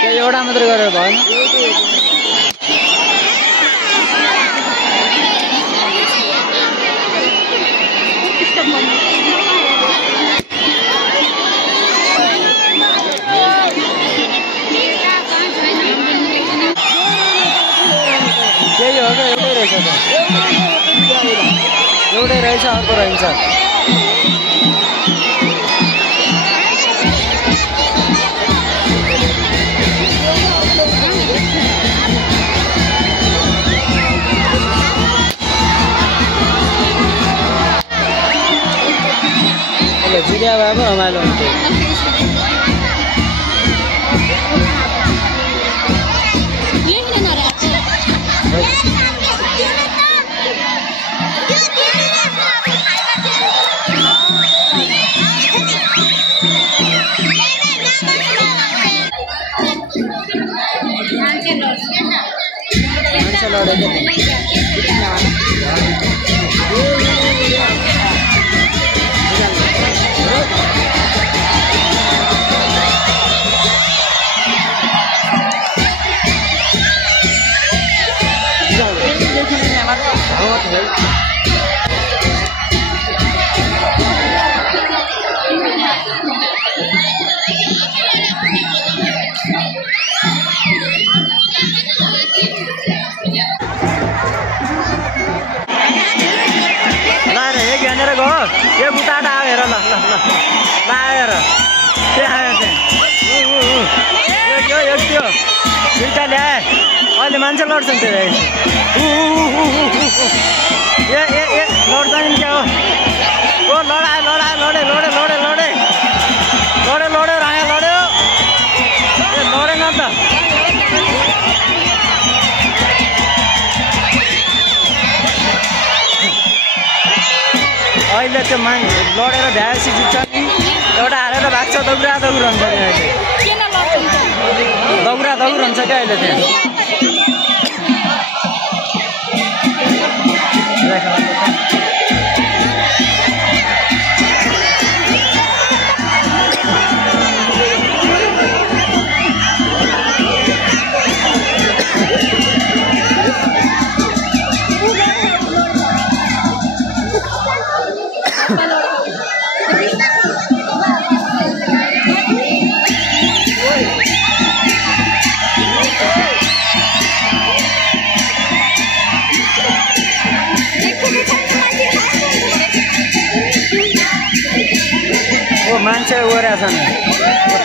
त्यो एउटा मात्रै गरेर भएन त्यही हो क्या एउटै रहेछ त एउटै रहेछ अर्को रहन्छ जुडिया भए पो रमाइलो हुन्थ्यो यो बुटाटा आयो हेर ल ल ल आएर त्यहाँ आयो त्यहाँ यो त्यो दुईटा ल्याए अहिले मान्छे लड्छन् त्यो ए ए ए लड्दैन क्या हो ओ लडायो लडायो लडे लडे लडे लडे लडे लड्यो राया लड्यो ए लडेन त अहिले त्यो लडेर भ्याएपछि जित्छ नि एउटा हालेर भाग्छ दौरा दौर हुन्छ नि अहिले दौरा दौर हुन्छ क्या अहिले त्यहाँ मान्छे गएर छन्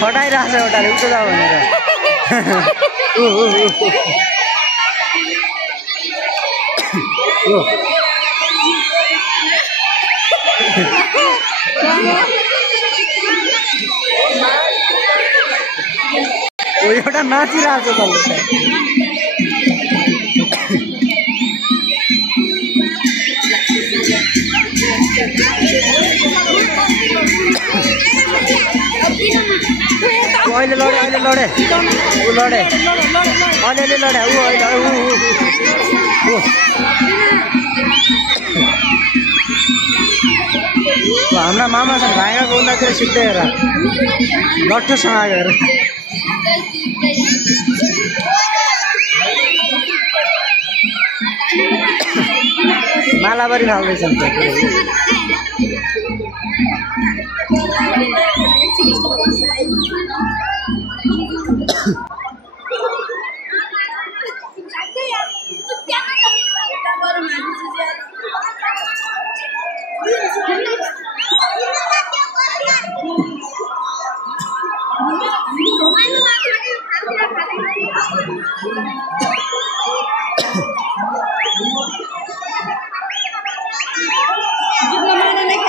फटाइरहेछ एउटाले उठो जाऊ भनेर एउटा नाचिरहेछ तल अहिले लडे अहिले लडे ऊ लडे अलिअलि लडे ऊ अहिले हाम्रा मामा छन् भाइका बोल्दाखेरि सिक्दै हेर लट्ठोसँग हेर मालाबारी फाल्दैछन्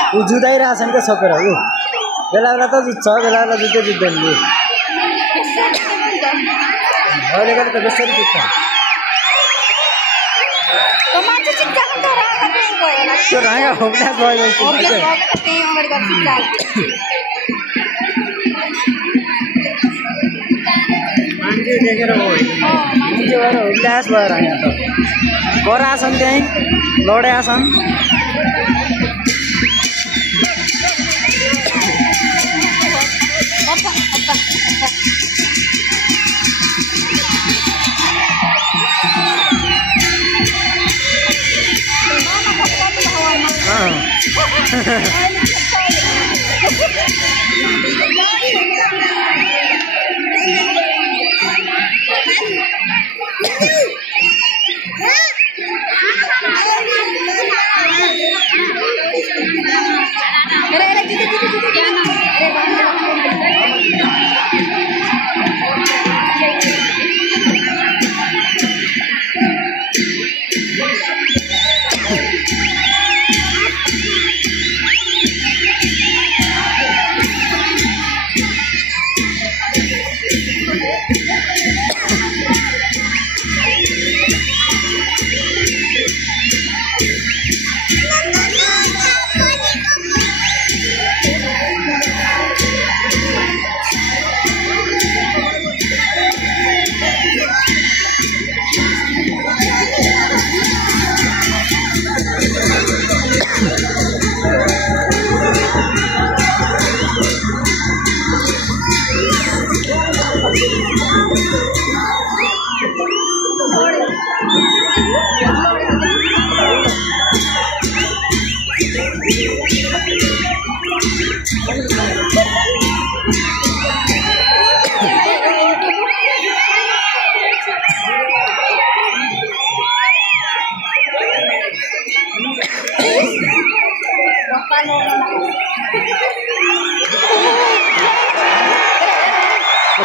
ऊ जुधाइरहेछन् क्या सकेर ऊ बेला बेला त जित्छ बेला बेला जित्दै जित्दैन ऊ अहिले गर्दा त बेसरी जित्छ त्यो राँगा होप्ला गयो मान्छे देखेर मान्छे भएर होप्लास भयो राँगा त कराछन् त्यहीँ लड्याछन्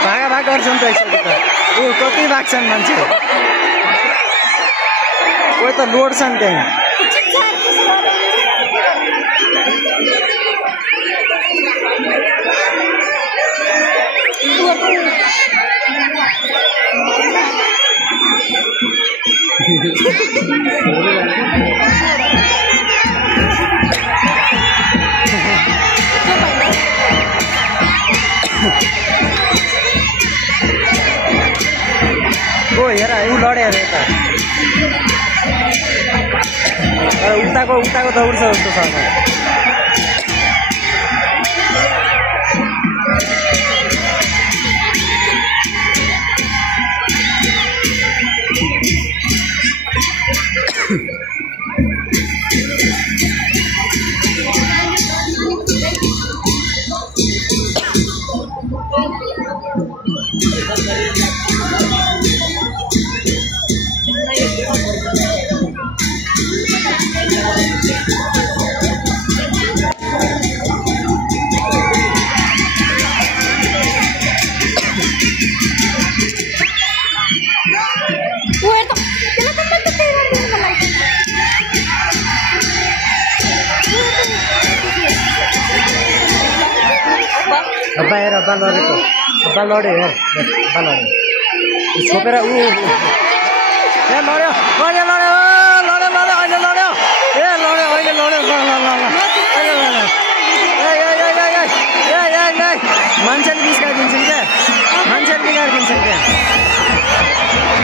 भागा भाग गर्छन् त यसो त ऊ कति भाग्छन् मान्छे कोही त लोड्छन् त्यहाँ ओ हेर ऊ लड्यो अरे यता उताको दौड्छ जस्तो छ अब्बा हेर अब्बा लडेको अब्बा लड्यो हेर अब्बा लड्यो छोपेर ऊ ए लड्यो अहिले लड्यो अहिले लड्यो ए लड्यो अहिले लड्यो अहिले लड्यो मान्छेले बिगारिदिन्छन् क्या मान्छेले बिगारिदिन्छन् क्या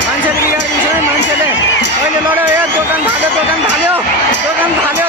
मान्छेले बिगारिदिन्छ है मान्छेले अहिले लड्यो ए दोकान थाल्यो ए दोकान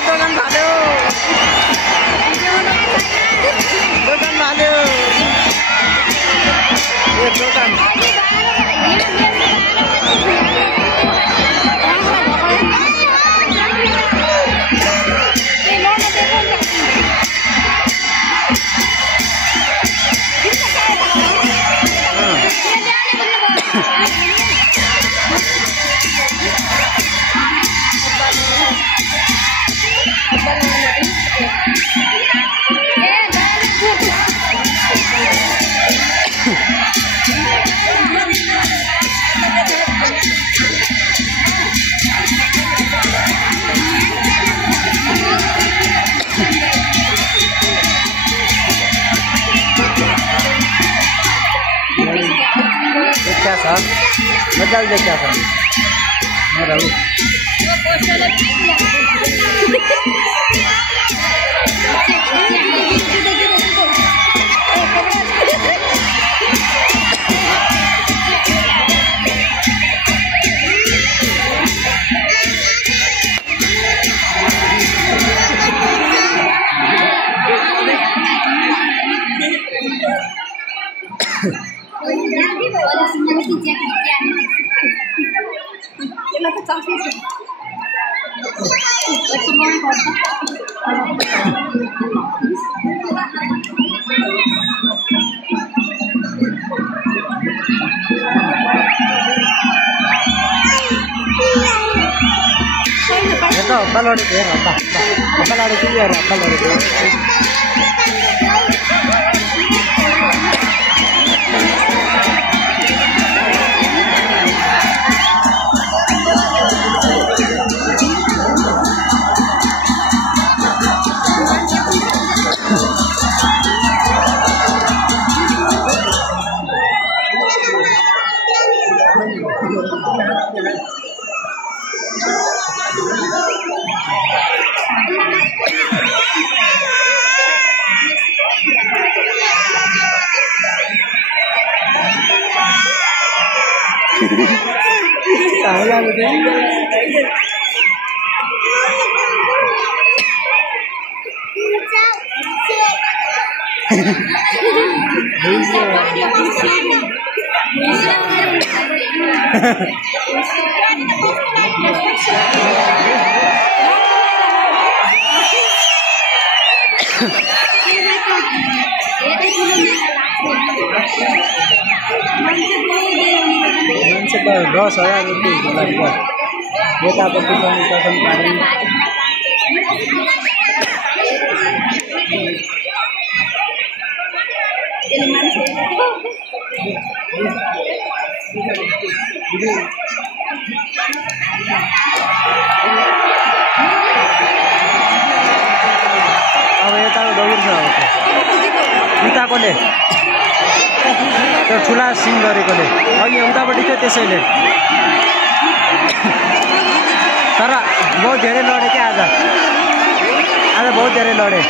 क्या था मजा क्या था हब्बा लडेको हेर हब्बा हब्बा लडेको हेर हब्बा लडेको मान्छे त 10,000 रुपियाँ लाग्छ यतापट्टि पनि कसम पार्ने अब यताको दौड छ उताकोले त्यो ठुला सिङ गरेकोले अघि उतापट्टि थियो त्यसैले तर बहुत धेरै लडे क्या आज बहुत धेरै लडे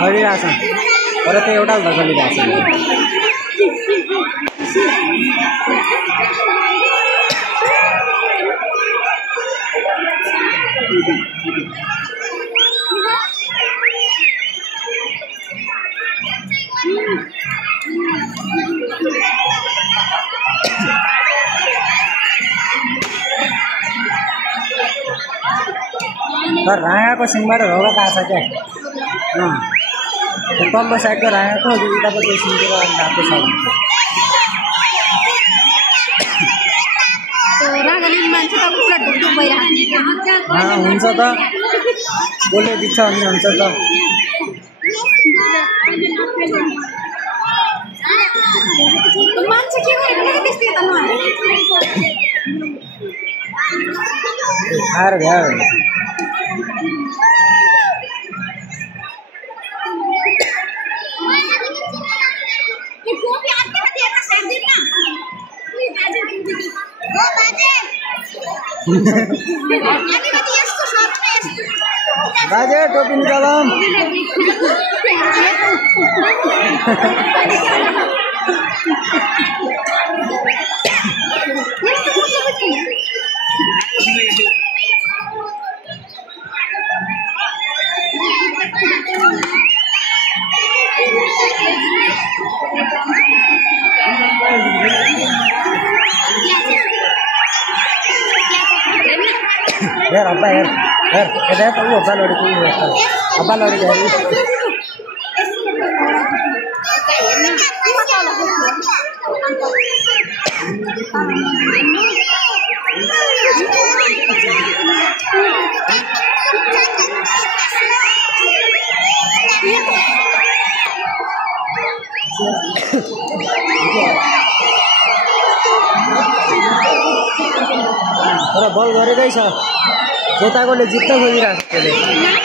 गरिरहेछ तर त्यो एउटा गलिरहेछ तर राँगाको सिङबाट रगत आएको छ क्या तल्लो साइडको राँगाको उतापट्टि सिङतिर गएको छ हुन्छ त कसले दिन्छ भने हुन्छ त आएर भ्यायो बाजे टोपी निकालौँ यार अब्बा यार इधर तो वो अब्बा लड़की है अब्बा लड़की है तर बल गरेकै छ जोताकोले जित्न खोजिरहेको छ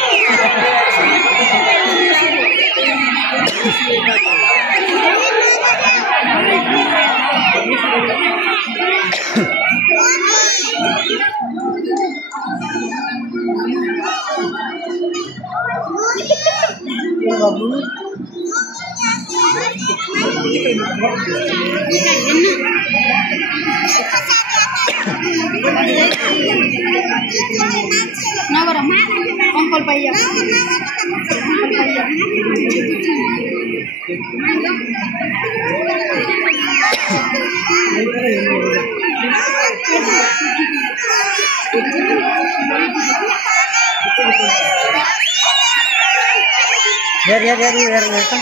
हेर हेर हेर हेर हेर त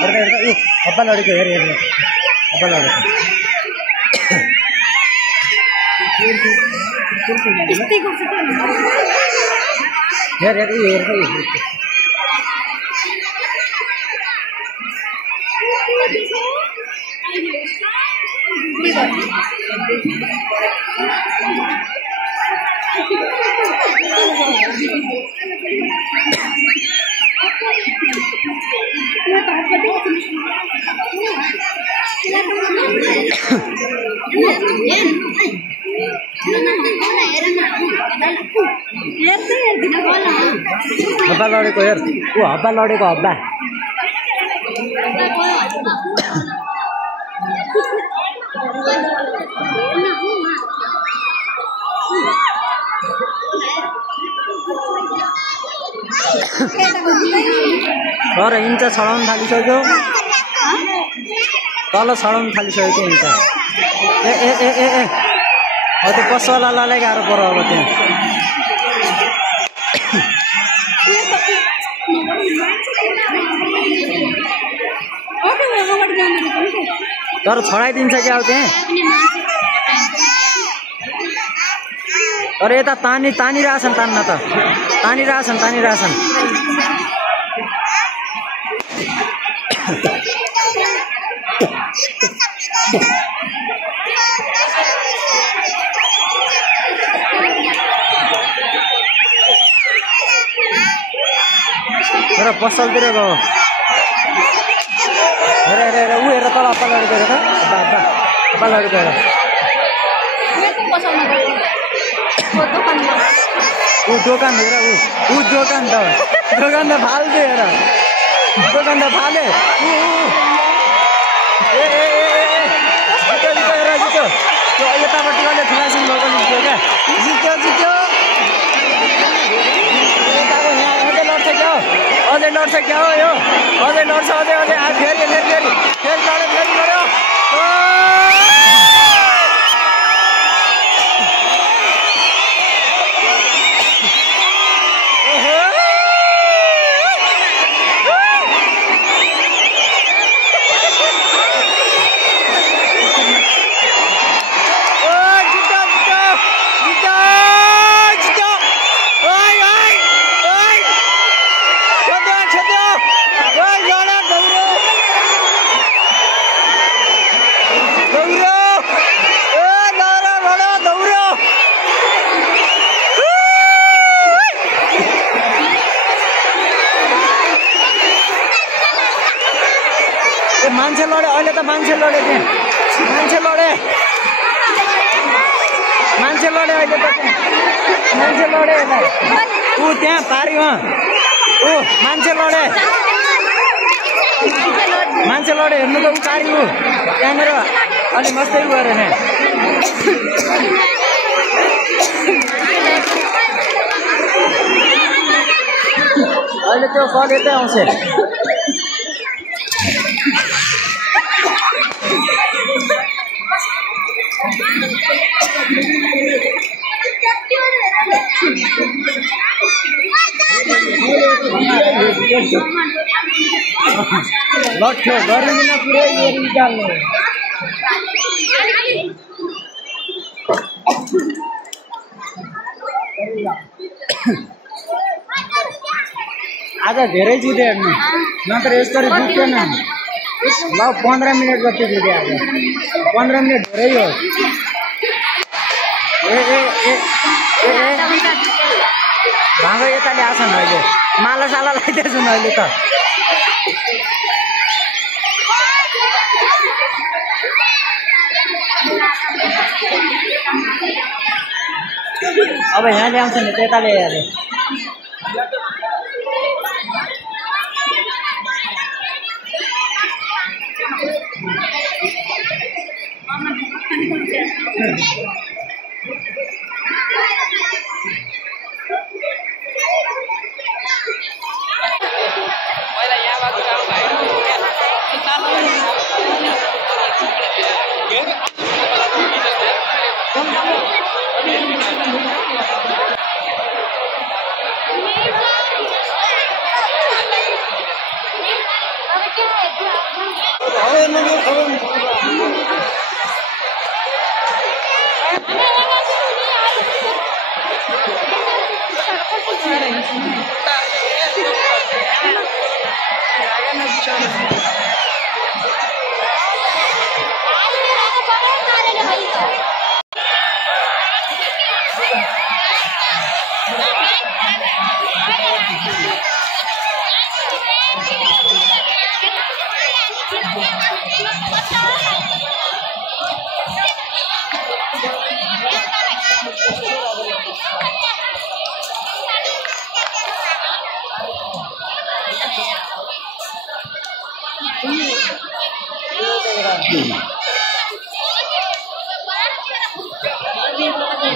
हेर्दा हेर्दा हप्पा लडेको हेर हेर हप्पा लडेको हेर हेर हेर हब्बा लडेको हेर हब्बा लडेको हब्बा तर हिँड्छ छडाउन थालिसक्यो तल छडाउन थालिसक्यो हिँड्छ ए ए ए ए ए अब त्यो पसलालाई गाह्रो पर्यो अब त्यहाँ तर छडाइदिन्छ क्या अब त्यहाँ अरे यता तानिरहेछन् तान्न त तानिरहेछन् तर पसलतिर गयो हेर हेर हेर ऊ हेर तल हप्पा लडेको हेर त हप्पा लडेको हेर ऊ दोकान हेर ऊ दोकान त फाल्दे हेर दोकान त फाले ए ए ए जित्यो हेर जित्यो त्यो यतापट्टि अहिले ठुलासिङ भएको जित्यो क्या जित्यो अझै लड्छ क्या हो यो अझै लड्छ अझै फेरि लड्यो मान्छे लडे अहिले त मान्छे लडे त्यहाँ मान्छे लडे अहिले त मान्छे लडे यता ऊ त्यहाँ पारी ऊ मान्छे लडे हेर्नु त ऊ पारी ऊ त्यहाँनिर अलि मस्तै गरेन अहिले त्यो कल यतै आउँछ लट्ठ्यो गर्मीमा पुरै निकाल्ने आज धेरै जुधे हेर्नु नत्र यसरी जुत्थेन ल 15 मिनट जति जुधे आज 15 मिनट धेरै हो ए ए ए ए भाँगो यताले आछन् अहिले माला साला लगाइदिएछन् अहिले त अब यहाँ ल्याउँछ नि त्यताले हेरे पहिला यहाँ बाजु गाउँ भाइ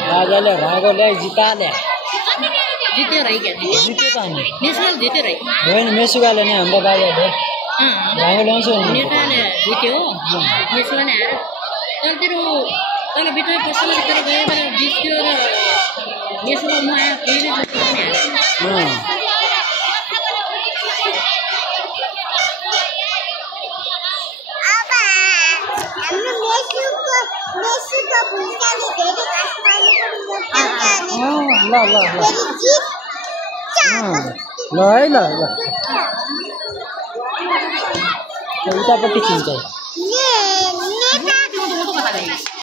राजाले भागो ल्याइ जिताले जित्यो रही क्या जित्यो त हामी नेसनल जित्यो रही होइन मेसुगाले नि हाम्रो बाबाले भागो ल्याउँछ नि नेताले जित्यो नेसनल नै आएर तर तेरो तल भित्र पसल तेरो गएर जित्यो र नेसनलमा आयो फेरि ल है ल उतापट्टि खिन्छ